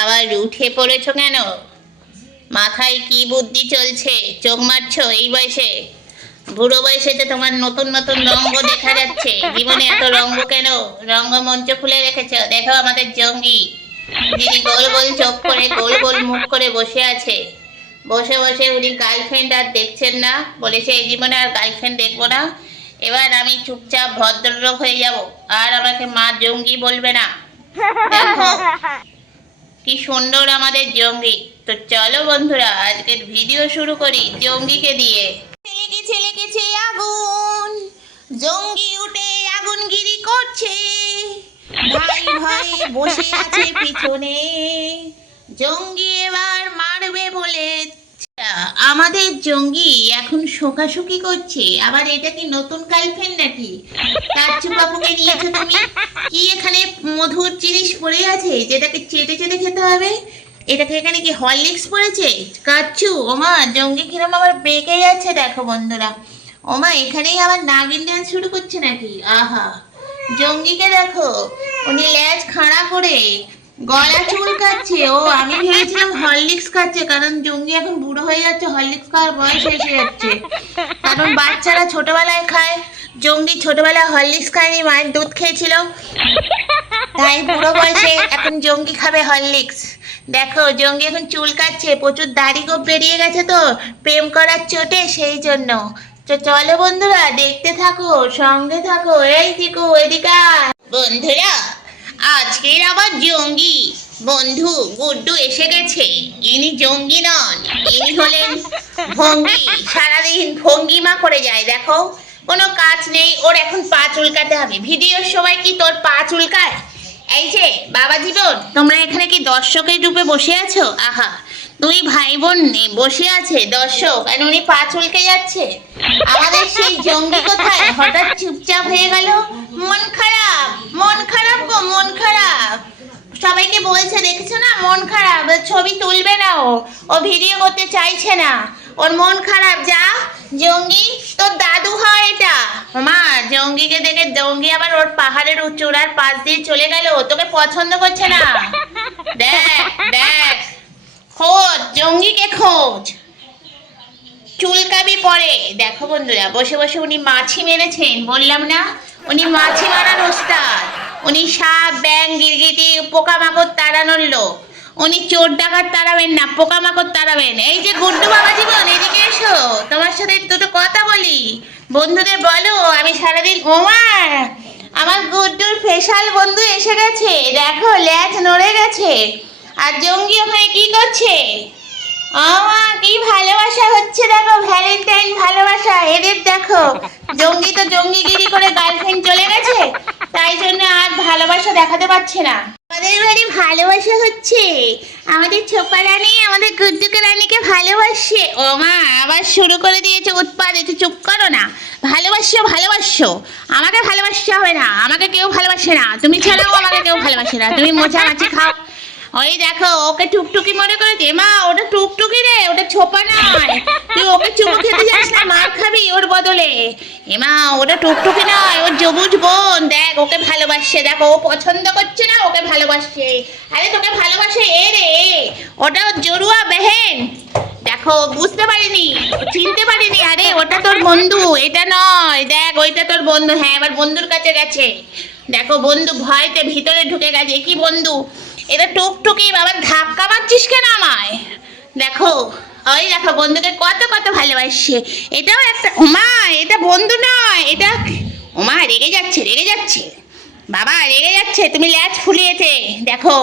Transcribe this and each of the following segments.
আবার উঠে পড়েছো কেন? মাথায় কি বুদ্ধি চলছে? চোখ মারছো এই বয়সে? বুড়ো বয়সে তো তোমার নতুন নতুন রঙ্গ দেখা যাচ্ছে। জীবনে এত রঙ্গ কেন? রঙ্গমঞ্চ খুলে রেখেছো। দেখো আমাদের জঙ্গি, যিনি গোল গোল চোখ করে গোল গোল মুখ করে বসে আছে। বসে বসে উনি গার্লফ্রেন্ড আর দেখছেন না, বলেছে এই জীবনে আর গার্লফ্রেন্ড দেখবো না। এবার আমি চুপচাপ ভদ্রলোক হয়ে যাব, আর আমাকে মা জঙ্গি বলবে না। দেখো কি সুন্দর আমাদের জঙ্গি। তো চলো বন্ধুরা, আজকের ভিডিও শুরু করি জঙ্গিকে দিয়ে। ছেলেকে ছেলেকে আগুন, জঙ্গি উঠে আগুনগিরি করছে। ভাই ভাই বসে আছে পিছনে, জঙ্গি এবার মারবে বলে। আমাদের জঙ্গি এখন শোকাশুকি করছে। আবার এটা কি নতুন গার্লফ্রেন্ড নাকি? কাচ্চু কাকুকে নিয়েছো তুমি? কি এখানে মধুর জিনিস পড়ে আছে যেটাকে চেটে চেটে খেতে হবে? এটাকে এখানে কি হরলিক্স পড়েছে? কাচ্চু, ওমা জঙ্গি কিরম আবার বেঁকে যাচ্ছে দেখো বন্ধুরা। ওমা এখানেই আবার নাগিন ডান্স শুরু করছে নাকি? আহা, জঙ্গিকে দেখো, উনি ল্যাজ খাড়া করে গলা চুলকাচ্ছে। ও আমি ভেবেছিলাম হরলিক্স খাচ্ছে, কারণ জঙ্গি এখন বুড়ো হয়ে যাচ্ছে, হরলিক্স খাওয়ার বয়স এসে যাচ্ছে। কারণ বাচ্চারা ছোটবেলায় খায়, জঙ্গি ছোটবেলায় হরলিক্স খায়নি, মায়ের দুধ খেয়েছিল, তাই বুড়ো বয়সে এখন জঙ্গি খাবে হরলিক্স। দেখো জঙ্গি এখন চুলকাচ্ছে, প্রচুর দাড়ি গোপ বেরিয়ে গেছে তো প্রেম করার চোটে, সেই জন্য। তো চলো বন্ধুরা দেখতে থাকো, সঙ্গে থাকো। এই দিকু এদিকে বন্ধুরা, আজকের আবার জঙ্গি বন্ধু গুড্ডু এসে গেছে। ইনি জঙ্গি নন, ইনি হলেন ভঙ্গি। সারাদিন ভঙ্গিমা করে যায়, দেখো কোনো কাজ নেই ওর, এখন পা চুলকাতে হবে। ভিডিওর সময় কি তোর পা চুলকায়? এই যে বাবা জীবন, তোমরা এখানে কি দর্শকের রূপে বসে আছো? আহা, দুই ভাই বোন বসে আছে দর্শক, আর উনি পা চুলকে যাচ্ছে। আমাদের সেই জঙ্গি কোথায় হঠাৎ চুপচাপ হয়ে গেল? মন খারাপ, মন খারাপ গো, মন খারাপ। সবাইকে বলছে দেখেছো না, মন খারাপ, ছবি তুলবে না ও ভিডিও করতে চাইছে না, ওর মন খারাপ। যা জঙ্গি, তোর দাদু হয় এটা। মা জঙ্গিকে দেখে জঙ্গি আবার ওর পাহাড়ের চূড়ার পাশ দিয়ে চলে গেল, তোকে পছন্দ করছে না। দেখ দেখ, খোঁজ জঙ্গিকে, খোঁজ, চুলকাবি পরে। দেখো বন্ধুরা, বসে বসে উনি মাছি মেরেছেন, বললাম না উনি মাছি মারার ওস্তাদ। উনি সাপ ব্যাং গিরগিটি পোকামাকড় তাড়ানোর লোক। উনি চোর ডাকাত তাড়াবেন না, পোকামাকড় তাড়াবেন। এই যে গুড্ডু বাবা জীবন, এদিকে এসো, তোমার সাথে দুটো কথা বলি। বন্ধুদের বলো আমি সারাদিন। ওমা আমার গুড্ডুর স্পেশাল বন্ধু এসে গেছে, দেখো ল্যাজ নড়ে গেছে। আর জঙ্গি ওখানে কি করছে? কি ভালোবাসা হচ্ছে দেখো, ভ্যালেন্টাইন ভালোবাসা এদের। দেখো জঙ্গি তো জঙ্গিগিরি করে গার্লফ্রেন্ড চলে গেছে, তাই জন্য আর ভালোবাসা দেখাতে পারছে না। আমাদের বাড়ি ভালোবাসা হচ্ছে, আমাদের ছোপা রানী আমাদের গুড্ডুকে রানীকে ভালোবাসে। ও মা আবার শুরু করে দিয়েছে উৎপাদ, একটু চুপ করো না। ভালোবাসো ভালোবাসো, আমাকে ভালোবাসতে হবে না, আমাকে কেউ ভালোবাসে না, তুমি ছাড়াও আমাকে কেউ ভালোবাসে না। তুমি মোচা মাছি খাও। ওই দেখো ওকে টুকটুকি মনে করেছে। মা ওটা টুকটুকি রে, ওটা ছোপা নয়, তুই ওকে চুমু খেতে যাস না, মার খাবি ওর বদলে। মা ওটা টুকটুকি নয়, ওর জবুজ বোন। দেখ ওকে ভালোবাসছে, দেখো ও পছন্দ করছে না, ওকে ভালোবাসছে। আরে তোকে ভালোবাসে এ রে, ওটা ওর জড়ুয়া বেহেন। দেখো বুঝতে পারিনি, চিনতে পারিনি। আরে ওটা তোর বন্ধু, এটা নয়। দেখ ওইটা তোর বন্ধু। হ্যাঁ এবার বন্ধুর কাছে গেছে, দেখো বন্ধু ভয়তে ভিতরে ঢুকে গেছে। কি বন্ধু? এটা টুকটুকি। বাবা ধাক্কা মারছিস কেন আমায়? দেখো ওই দেখো বন্ধুকে কত কত ভালোবাসছে। এটাও একটা। ওমা এটা বন্ধু নয়, এটা। ওমা রেগে যাচ্ছে, রেগে যাচ্ছে বাবা, রেগে যাচ্ছে। তুমি ল্যাজ ফুলিয়েছে দেখো।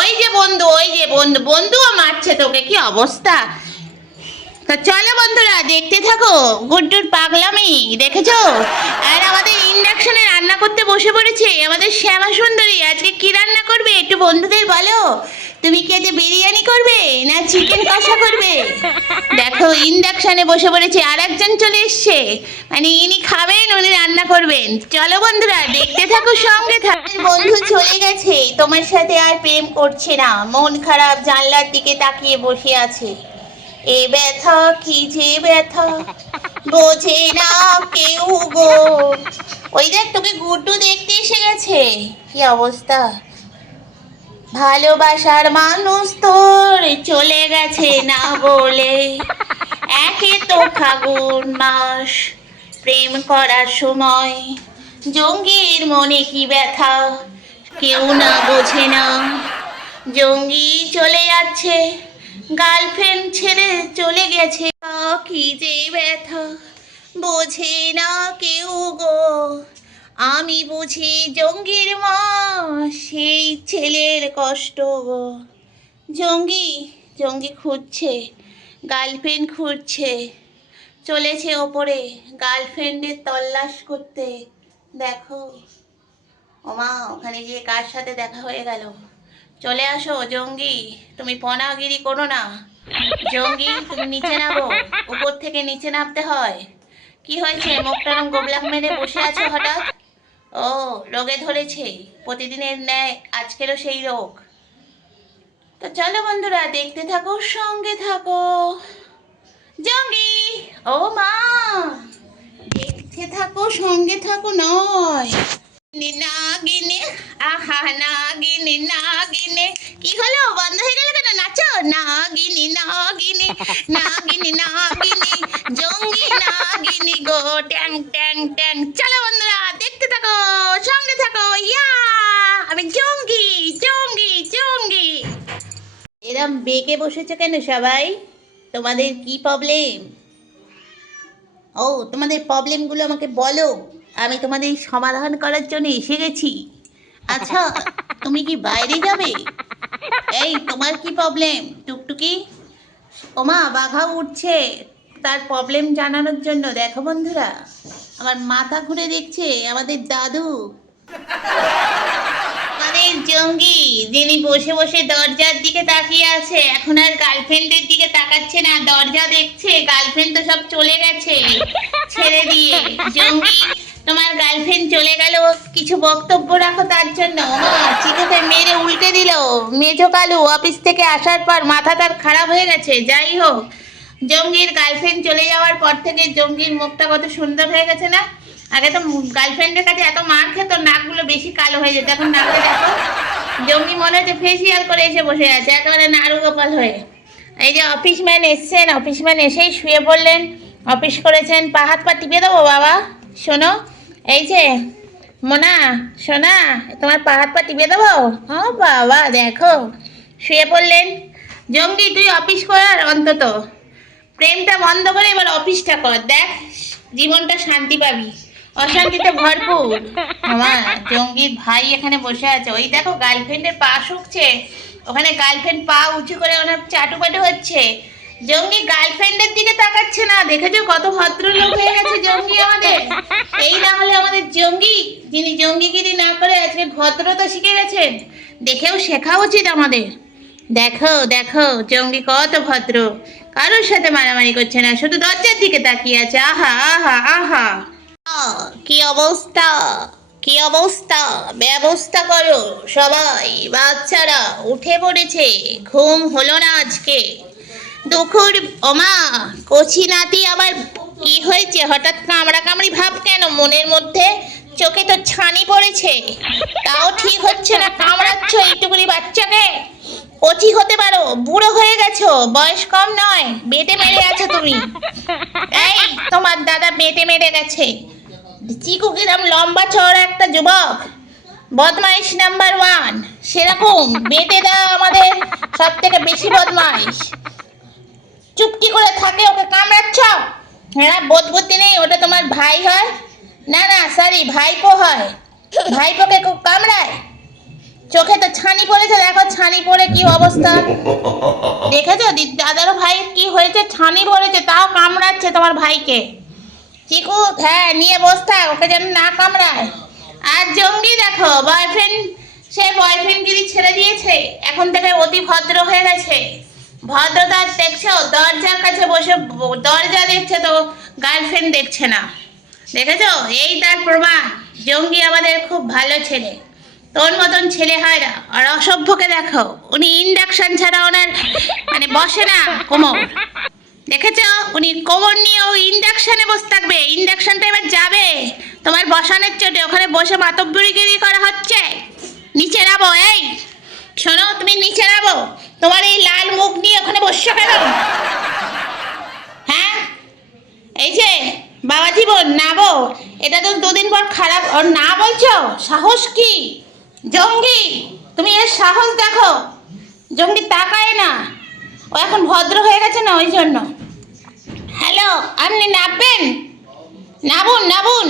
ওই যে বন্ধু, ওই যে বন্ধু, বন্ধুও মারছে তোকে, কি অবস্থা। তো চলো বন্ধুরা দেখতে থাকো গুড্ডুর পাগলামি, দেখেছো? আর আমাদের ইন্ডাকশনে রান্না করতে বসে পড়েছে আমাদের শ্যামা সুন্দরী। আজকে কি রান্না করবে একটু বন্ধুদের বলো। তুমি কি আজকে বিরিয়ানি করবে না চিকেন কষা করবে? দেখো ইন্ডাকশনে বসে পড়েছে, আর একজন চলে এসছে, মানে ইনি খাবেন উনি রান্না করবেন। চলো বন্ধুরা দেখতে থাকো, সঙ্গে থাকো। বন্ধু চলে গেছে, তোমার সাথে আর প্রেম করছে না, মন খারাপ, জানলার দিকে তাকিয়ে বসে আছে। এ ব্যথা কি যে ব্যথা, বোঝে না কেউ গো। ওই দেখ তোকে গুড্ডু দেখতে এসে গেছে, কি অবস্থা। ভালোবাসার মানুষ তোর চলে গেছে না বলে, একে তো ফাগুন মাস প্রেম করার সময়, জঙ্গির মনে কি ব্যথা কেউ না বোঝে না। জঙ্গি চলে যাচ্ছে, গার্লফ্রেন্ড ছেড়ে চলে গেছে, কি যে ব্যথা বোঝে না কেউ গো। আমি বুঝি জঙ্গির মা, সেই ছেলের কষ্ট গো। জঙ্গি জঙ্গি খুঁজছে, গার্লফ্রেন্ড খুঁজছে, চলেছে ওপরে গার্লফ্রেন্ডের তল্লাশ করতে। দেখো ওমা, ওখানে গিয়ে কার সাথে দেখা হয়ে গেল। চলে আসো জঙ্গি, তুমি পনাগিরি করো না। জঙ্গি তুমি নিচে নামো, উপর থেকে নিচে নামতে হয়। কি হয়েছে, মুখটা রং গোবলাক মেরে বসে আছো হঠাৎ? ও, রোগে ধরেছে, প্রতিদিনের ন্যায় আজকেরও সেই রোগ। তো চলো বন্ধুরা, দেখতে থাকো, সঙ্গে থাকো। জঙ্গি, ও মা, দেখতে থাকো সঙ্গে থাকো নয়। নাগিনে, আহা নাগিনে নাগিনে। কি হলো, বন্ধ হয়ে গেল কেন? নাচো। নাগিনি নাগিনি নাগিনি নাগিনি, জঙ্গি নাগিনি গো, ট্যাং ট্যাং ট্যাং। চলো বন্ধুরা, দেখতে থাকো, সঙ্গে থাকো। ইয়া, আমি জঙ্গি জঙ্গি জঙ্গি। এরম বেঁকে বসেছে কেন সবাই? তোমাদের কি প্রবলেম? ও, তোমাদের প্রবলেমগুলো আমাকে বলো, আমি তোমাদের সমাধান করার জন্য এসে গেছি। আচ্ছা, তুমি কি বাইরে যাবে? এই, তোমার কি প্রবলেম টুকটুকি? ওমা, বাঘা উঠছে তার প্রবলেম জানানোর জন্য। দেখো বন্ধুরা, আমার মাথা ঘুরে দেখছে আমাদের দাদু, আমাদের জঙ্গি, যিনি বসে বসে দরজার দিকে তাকিয়ে আছে। এখন আর গার্লফ্রেন্ডের দিকে তাকাচ্ছে না, দরজা দেখছে। গার্লফ্রেন্ড তো সব চলে গেছে ছেড়ে দিয়ে। জঙ্গি, তোমার গার্লফ্রেন্ড চলে গেল, কিছু বক্তব্য রাখো তার জন্য। চিকেতে মেরে উল্টে দিল মেজো কালু। অফিস থেকে আসার পর মাথা তার খারাপ হয়ে গেছে। যাই হোক, জঙ্গির গার্লফ্রেন্ড চলে যাওয়ার পর থেকে জঙ্গির মুখটা কত সুন্দর হয়ে গেছে না? আগে তো গার্লফ্রেন্ডের কাছে এত মার খেত, নাকগুলো বেশি কালো হয়ে যেত। এখন নাকটা দেখো, জঙ্গি মনে হচ্ছে ফেসিয়াল করে এসে বসে আছে একেবারে নাড়ু গোপাল হয়ে। এই যে অফিসম্যান এসছেন, অফিসম্যান এসেই শুয়ে পড়লেন, অফিস করেছেন। পা হাত পা টিপে দেবো বাবা? শোনো, এই যে মোনা, শোনা, তোমার পা হাত পা টিপে দেবো? হ্যাঁ বাবা, দেখো শুয়ে পড়লেন। জঙ্গি, তুই অফিস কর, অন্তত প্রেমটা বন্ধ করে এবার অফিসটা কর। দেখ, জীবনটা শান্তি পাবি, অশান্তিতে ভরপুর। আমার জঙ্গির ভাই এখানে বসে আছে, ওই দেখো গার্লফ্রেন্ডের পা শুকছে, ওখানে গার্লফ্রেন্ড পা উঁচু করে ওনার চাটুপাটু হচ্ছে। জঙ্গি গার্লফ্রেন্ডের দিকে তাকাচ্ছে না, দেখেছো কত ভদ্রলোক হয়ে গেছে জঙ্গি আমাদের। এই না হলে আমাদের জঙ্গি, যিনি জঙ্গিগিরি না করে আজকে ভদ্রতা শিখে গেছেন, দেখেও শেখা উচিত আমাদের। দেখো দেখো, জঙ্গি কত ভদ্র, কারোর সাথে মারামারি করছে না, শুধু দরজার দিকে তাকিয়ে আছে। আহা আহা আহা, কি অবস্থা, কি অবস্থা, ব্যবস্থা করো সবাই। বাচ্চারা উঠে পড়েছে, ঘুম হলো না আজকে দুপুর। ওমা, কচি নাতি আবার কি হয়েছে, হঠাৎ কামড়া কামড়ি ভাব কেন মনের মধ্যে? চোখে তো ছানি পড়েছে, তাও ঠিক হচ্ছে না, কামড়াচ্ছ এইটুকুনি বাচ্চাকে। কচি হতে পারো, বুড়ো হয়ে গেছো, বয়স কম নয়, বেটে মেরে আছো তুমি। এই, তোমার দাদা বেটে মেরে গেছে। চিকু কিরম লম্বা চওড়া একটা যুবক, বদমাইশ নাম্বার 1, সেরকম বেটে দেওয়া আমাদের সব থেকে বেশি বদমাইশ। চুপটি করে থাকে, ওকে কামড়াচ্ছ? হ্যাঁ, বোধ বুদ্ধি নেই, ওটা তোমার ভাই হয় না, না সরি ভাইপো হয়। ভাইপোকে খুব কামড়ায়, চোখে তো ছানি পড়েছে, দেখো ছানি পড়ে কি অবস্থা। দেখেছো দাদার ভাইয়ের কি হয়েছে, ছানি পড়েছে, তাও কামড়াচ্ছে তোমার ভাইকে। চিকু, হ্যাঁ নিয়ে বস থাক, ওকে যেন না কামড়ায়। আর জঙ্গি দেখো, বয়ফ্রেন্ড, সে বয়ফ্রেন্ডগিরি ছেড়ে দিয়েছে, এখন থেকে অতি ভদ্র হয়ে গেছে। ভদ্রতা দেখছো, দরজার কাছে বসে দরজা দেখছে তো গার্লফ্রেন্ড দেখছে না, দেখেছো? এই তার প্রমাণ, জঙ্গি আমাদের খুব ভালো ছেলে, তোর মতন ছেলে হয় না। আর অসভ্যকে দেখো, উনি ইন্ডাকশন ছাড়া ওনার মানে বসে না কোমর, দেখেছো? উনি কোমর নিয়েও ইন্ডাকশনে বসে থাকবে, ইন্ডাকশনটা এবার যাবে তোমার বসানের চোটে, ওখানে বসে মাতব্বরিগিরি করা হচ্ছে। নিচে নামো, এই শোনো, তুমি নিচে নামো। তোমার এই লাল মুখ নিয়ে ওখানে বসছো কেন? হ্যাঁ, এই যে বাবা জীবন নাবো। এটা তো দুদিন পর খারাপ ওর না বলছো? সাহস কি? জঙ্গি, তুমি এর সাহস দেখো। জঙ্গি তাকায় না, ও এখন ভদ্র হয়ে গেছে না, ওই জন্য। হ্যালো, আপনি নামবেন? নাবুন নাবুন।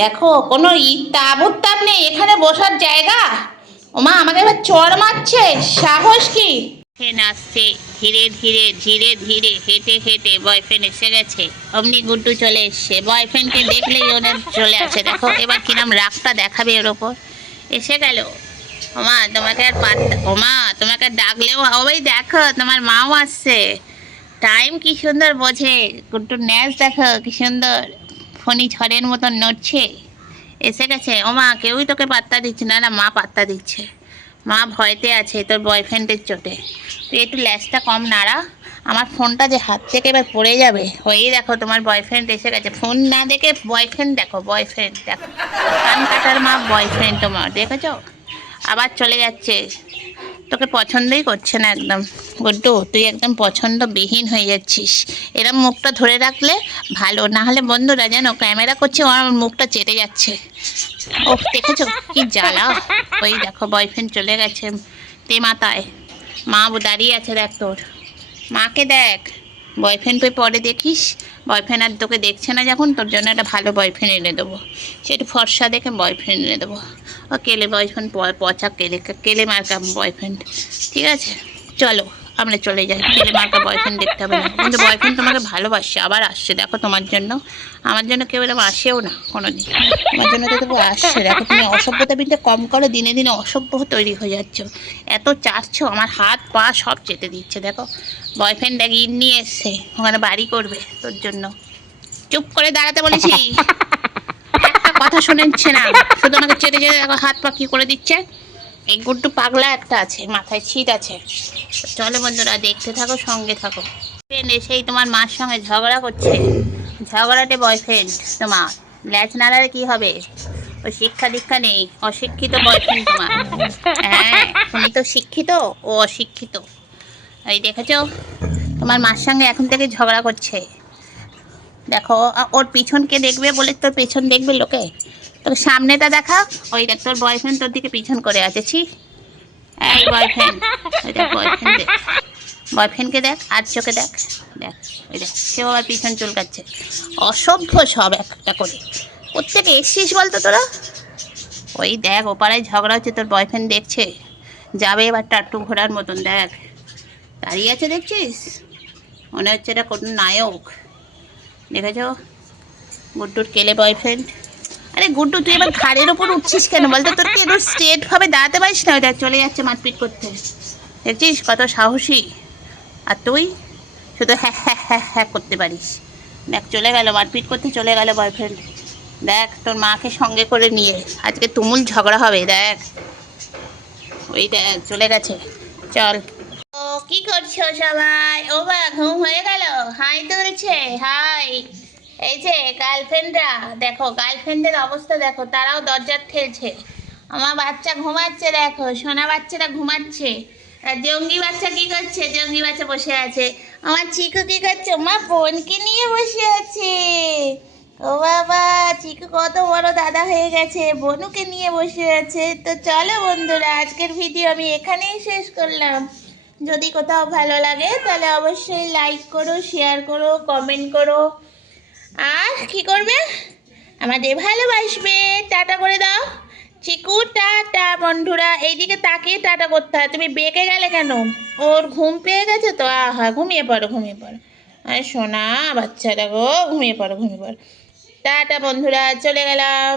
দেখো, কোনো তাবুত তাপ নেই, এখানে বসার জায়গা। ওমা, আমাকে এবার চড় মারছে, সাহস কি? আসছে ধীরে ধীরে ধীরে ধীরে হেঁটে হেঁটে বয়ফ্রেন্ড এসে গেছে। অমনি গুড্ডু চলে এসছে। বয়ফ্রেন্ডকে দেখলেই ওনার চলে আসে। দেখো এবার কিরম রাগটা দেখাবে ওর ওপর। এসে গেল। ওমা, তোমাকে আর ওমা, তোমাকে ডাকলেও হবেই। দেখো তোমার মাও আসছে। টাইম কি সুন্দর বোঝে। গুড্ডুর ন্যাচ দেখো কি সুন্দর, ফণি ঝড়ের মতন নড়ছে। এসে গেছে। ওমা, কেউই তোকে পাত্তা দিচ্ছে না। না, মা পাত্তা দিচ্ছে। মা ভয়তে আছে তোর বয়ফ্রেন্ডের চোটে। তুই একটু ল্যাসটা কম নাড়া, আমার ফোনটা যে হাত থেকে এবার পড়ে যাবে। ওই দেখো তোমার বয়ফ্রেন্ড এসে গেছে। ফোন না দেখে বয়ফ্রেন্ড দেখো, বয়ফ্রেন্ড দেখো। কান কাটার মা বয়ফ্রেন্ড তোমার, দেখেছো? আবার চলে যাচ্ছে। তোকে পছন্দই করছে না একদম। গুড্ডু, তুই একদম পছন্দবিহীন হয়ে যাচ্ছিস। এরম মুখটা ধরে রাখলে ভালো, না হলে বন্ধুরা যেন ক্যামেরা করছে, আমার মুখটা চেটে যাচ্ছে। ও দেখেছো কি জ্বালা। ওই দেখো বয়ফ্রেন্ড চলে গেছে তেমাতায়। মা দাঁড়িয়ে আছে, দেখ তোর মাকে দেখ। বয়ফ্রেন্ড তুই পরে দেখিস। বয়ফ্রেন্ড আর তোকে দেখছে না যখন, তোর জন্য একটা ভালো বয়ফ্রেন্ড এনে দেবো। সে একটু ফর্সা দেখে বয়ফ্রেন্ড এনে দেবো। ও কেলে বয়ফ্রেন্ড, পচা কেলে কেলে মার্কা বয়ফ্রেন্ড। ঠিক আছে, চলো আমরা চলে যাই। কেলে মার্কা বয়ফ্রেন্ড দেখতে হবে না। কিন্তু বয়ফ্রেন্ড তোমাকে ভালোবাসছে, আবার আসছে দেখো তোমার জন্য। আমার জন্য কেউ এরকম আসেও না কোনোদিন। তোমার জন্য তো তবু আসছে। দেখো তুমি অসভ্যতা বিনতে কম করো, দিনে দিনে অসভ্য তৈরি হয়ে যাচ্ছ। এত চাচ্ছো, আমার হাত পা সব চেটে দিচ্ছে। দেখো বয়ফ্রেন্ড দেখ ইট নিয়ে এসছে, ওখানে বাড়ি করবে তোর জন্য। চুপ করে দাঁড়াতে বলেছি। একটা কথা শুনেছে না, শুধু আমাকে চেটে চেটে দেখো হাত পা কি করে দিচ্ছে। এই গুড্ডু পাগলা একটা আছে, মাথায় ছিট আছে। চলো বন্ধুরা, দেখতে থাকো, সঙ্গে থাকো। এসেই তোমার মার সঙ্গে ঝগড়া করছে। ঝগড়াটে বয়ফ্রেন্ড তোমার। ল্যাচ নাড়ালে কি হবে? ও শিক্ষা দীক্ষা নেই, অশিক্ষিত বয়ফ্রেন্ড তোমার। হ্যাঁ, তুমি তো শিক্ষিত, ও অশিক্ষিত। এই দেখেছো, তোমার মার সঙ্গে এখন থেকে ঝগড়া করছে। দেখো ওর পিছনকে দেখবে বলে তোর পেছন দেখবে লোকে, তোর সামনেটা দেখা। ওই দেখ তোর বয়ফ্রেন্ড তোর দিকে পিছন করে আছে। ছি, এই বয়ফ্রেন্ড, ওই দেখ বয়ফ্রেন্ড দেখ, বয়ফ্রেন্ডকে দেখ, আর চোখে দেখ। দেখ ওই দেখ, সেও আবার পিছন চুলকাচ্ছে। অসভ্য সব একটা করে। কোত্থেকে এসছিস বলতো তোরা? ওই দেখ ওপাড়ায় ঝগড়া হচ্ছে, তোর বয়ফ্রেন্ড দেখছে। যাবে এবার টাট্টু ঘোড়ার মতন। দেখ দাঁড়িয়ে আছে, দেখছিস? মনে হচ্ছে এটা কোন নায়ক। দেখেছো গুড্ডুর কেলে বয়ফ্রেন্ড। আরে গুড্ডু, তুই এবার ঘাড়ের ওপর উঠছিস কেন বলতো? তোর কি একটু স্ট্রেট ভাবে দাঁড়াতে পারিস না? ওটা চলে যাচ্ছে মারপিট করতে। দেখছিস কত সাহসী। আর তুই শুধু হ্যাঁ হ্যাঁ হ্যাঁ হ্যাঁ করতে পারিস। দেখ চলে গেল, মারপিট করতে চলে গেল বয়ফ্রেন্ড। দেখ তোর মাকে সঙ্গে করে নিয়ে আজকে তুমুল ঝগড়া হবে। দেখ ওই দেখ চলে গেছে। চল। ও কি করছো সবাই? ও বা ঘুম হয়ে গেল? হাই তুলছে, হাই। এই যে গার্লফ্রেন্ডরা দেখো, গার্লফ্রেন্ডের অবস্থা দেখো, তারাও দরজা ঠেলছে। আমার বাচ্চা ঘুমাচ্ছে, দেখো সোনা বাচ্চারা ঘুমাচ্ছে। আর জঙ্গি বাচ্চা কি করছে? জঙ্গি বাচ্চা বসে আছে। আমার চিকু কি করছে? মা বোনকে নিয়ে বসে আছে। ও বাবা, চিকু কত বড় দাদা হয়ে গেছে, বনুকে নিয়ে বসে আছে। তো চলো বন্ধুরা, আজকের ভিডিও আমি এখানেই শেষ করলাম। যদি কোথাও ভালো লাগে তাহলে অবশ্যই লাইক করো, শেয়ার করো, কমেন্ট করো। আর কি করবে? আমাদের ভালোবাসবে। টাটা করে দাও। চিকু টাটা। বন্ধুরা এইদিকে তাকিয়ে টাটা করতে হয়, তুমি বেঁকে গেলে কেন? ওর ঘুম পেয়ে গেছে তো, আহা ঘুমিয়ে পড়ো, ঘুমিয়ে পড়ো। আরে সোনা বাচ্চাটা গো, ঘুমিয়ে পড়ো, ঘুমিয়ে পড়ো। টাটা বন্ধুরা, চলে গেলাম।